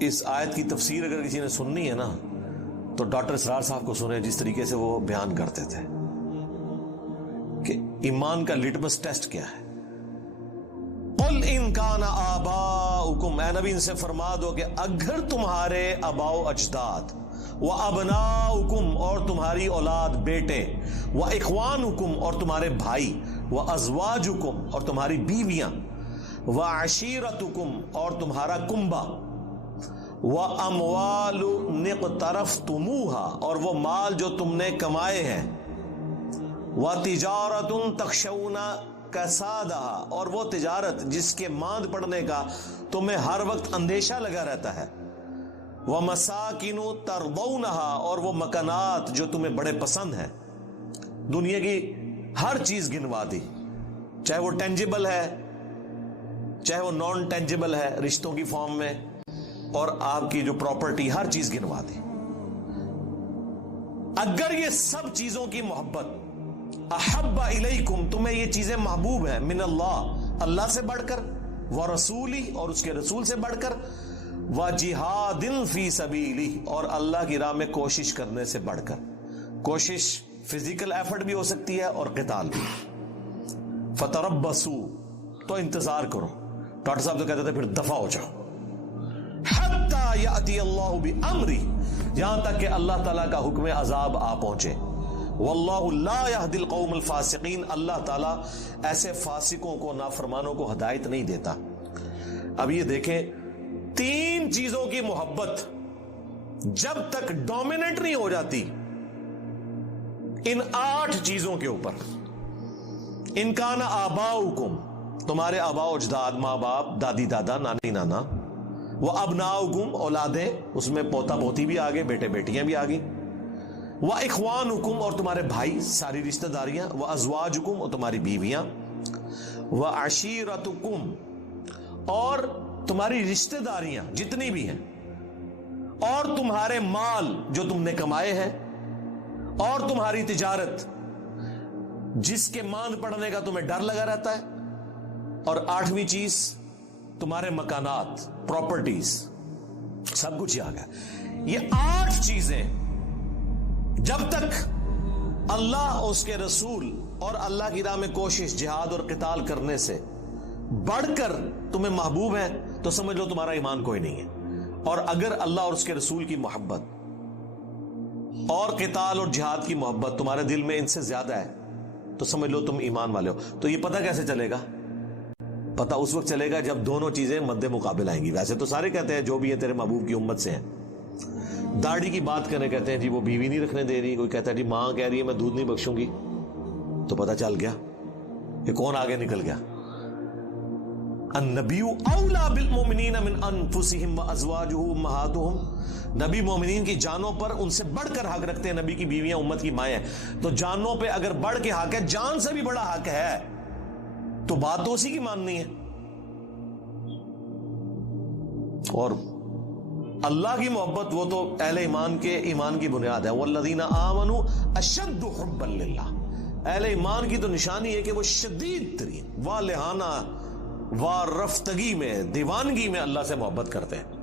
اس آیت کی تفسیر اگر کسی نے سننی ہے نا تو ڈاکٹر اسرار صاحب کو سنیں، جس طریقے سے وہ بیان کرتے تھے کہ ایمان کا لٹمس ٹیسٹ کیا ہے. قل ان کان آباؤکم، اے نبی ان سے فرما دو کہ اگر تمہارے آباء و اجداد، و ابناؤکم اور تمہاری اولاد بیٹے، و اخوانکم اور تمہارے بھائی، و ازواجکم اور تمہاری بیویاں، و عشیرتکم اور تمہارا کنبہ، و اموال اقترفتموها اور وہ مال جو تم نے کمائے ہیں، و تجارت تخشون کسادها اور وہ تجارت جس کے ماند پڑنے کا تمہیں ہر وقت اندیشہ لگا رہتا ہے، وَمَسَاكِنُ تَرْضَوْنَهَا اور وہ مکانات جو تمہیں بڑے پسند ہیں. دنیا کی ہر چیز گنوا دی، چاہے وہ ٹینجیبل ہے چاہے وہ نان ٹینجیبل ہے رشتوں کی فارم میں، اور آپ کی جو پراپرٹی ہر چیز گنوا دی. اگر یہ سب چیزوں کی محبت، احب الیکم تمہیں یہ چیزیں محبوب ہیں، من اللہ اللہ سے بڑھ کر، ورسولی اور اس کے رسول سے بڑھ کر، وجہاد فی سبیلہ اور اللہ کی راہ میں کوشش کرنے سے بڑھ کر. کوشش فزیکل ایفرٹ بھی ہو سکتی ہے اور قتال بھی. فتربصوا تو انتظار کرو. ڈاکٹر صاحب تو کہتے تھے پھر دفع ہو جاؤ. حتی یأتی اللہ بامرہ یہاں تک کہ اللہ تعالیٰ کا حکم عذاب آ پہنچے. واللہ لا یہدی القوم الفاسقین اللہ تعالیٰ ایسے فاسقوں کو، نافرمانوں کو ہدایت نہیں دیتا. اب یہ دیکھیں، تین چیزوں کی محبت جب تک ڈومیننٹ نہیں ہو جاتی ان 8 چیزوں کے اوپر. ان کان آباؤکم تمہارے آباء و اجداد، ماں باپ، دادی دادا، نانی نانا، وہ ابناؤکم اولادیں، اس میں پوتا پوتی بھی آگے، بیٹے بیٹیاں بھی آگئی، وہ اخوانکم اور تمہارے بھائی، ساری رشتہ داریاں، وہ ازواجکم اور تمہاری بیویاں، وہ عشیرتکم اور تمہاری رشتہ داریاں جتنی بھی ہیں، اور تمہارے مال جو تم نے کمائے ہیں، اور تمہاری تجارت جس کے ماند پڑنے کا تمہیں ڈر لگا رہتا ہے، اور 8ویں چیز تمہارے مکانات، پراپرٹیز، سب کچھ آ گیا. یہ 8 چیزیں جب تک اللہ اس کے رسول اور اللہ کی راہ میں کوشش، جہاد اور قتال کرنے سے بڑھ کر تمہیں محبوب ہیں تو سمجھ لو تمہارا ایمان کوئی نہیں ہے. اور اگر اللہ اور اس کے رسول کی محبت اور قتال اور جہاد کی محبت تمہارے دل میں ان سے زیادہ ہے تو سمجھ لو تم ایمان والے ہو. تو یہ پتہ کیسے چلے گا؟ پتہ اس وقت چلے گا جب دونوں چیزیں مد مقابل آئیں گی. ویسے تو سارے کہتے ہیں جو بھی ہے تیرے محبوب کی امت سے ہیں. داڑھی کی بات کرنے کہتے ہیں جی وہ بیوی نہیں رکھنے دے رہی، کوئی کہتا ہے جی ماں کہہ رہی ہے میں دودھ نہیں بخشوں گی. تو پتہ چل گیا کہ کون آگے نکل گیا. النبی اولا بالمؤمنین من انفسہم وازواجہ امہاتہم، نبی مومنین کی جانوں پر ان سے بڑھ کر حق رکھتے ہیں. نبی کی بیویاں امت کی مائیں ہیں، تو جانوں پہ اگر بڑھ کے حق ہے، جان سے بھی بڑا حق ہے، تو بات تو اسی کی ماننی ہے. اور اللہ کی محبت وہ تو اہل ایمان کے ایمان کی بنیاد ہے. والذین آمنوا اشد حبا للہ، اہل ایمان کی تو نشانی ہے کہ وہ شدید ترین والہانہ وارفتگی میں، دیوانگی میں اللہ سے محبت کرتے ہیں.